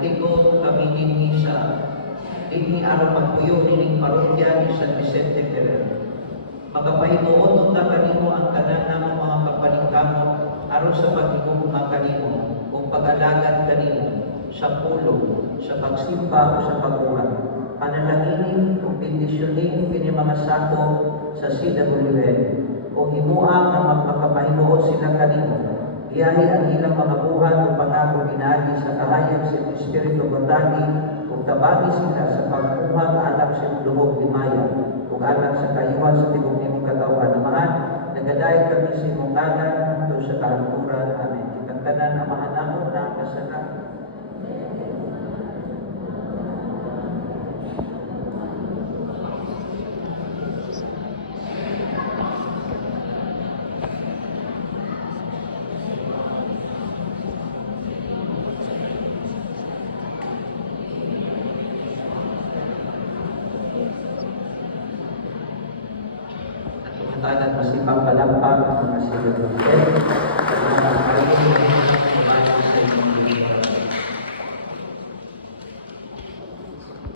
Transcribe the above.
nagtigo kami dinhi sa dinhi aron magpuyo dining parokya ni San Vicente Ferrer. Makapahinuon unta kanimo ang tanan namong mga kapaningkamot aron sa paghigugma kanimo ug pag-alagad kanimo sa pulong, sa pagsimba o sa pagbuhat. Panalanginin ug bendisyonin kini mga sako sa CWN o himuang na magpakapahinuon sila kanimo. Iyahi ang ilang mga buhat o pangako inaagi sa kahayag sa Espiritu Batagi ug tabagi sila sa pagkuha alam sa duhog himaya ug alam sa kayuhan sa tibok nimong katawan. Amahan, nagadayon kami sa imong ngalan hangtod sa kahangturan. Amen. Kitang tanan amahan namo na kasala. Tanan masipang palampag ang mga silog ng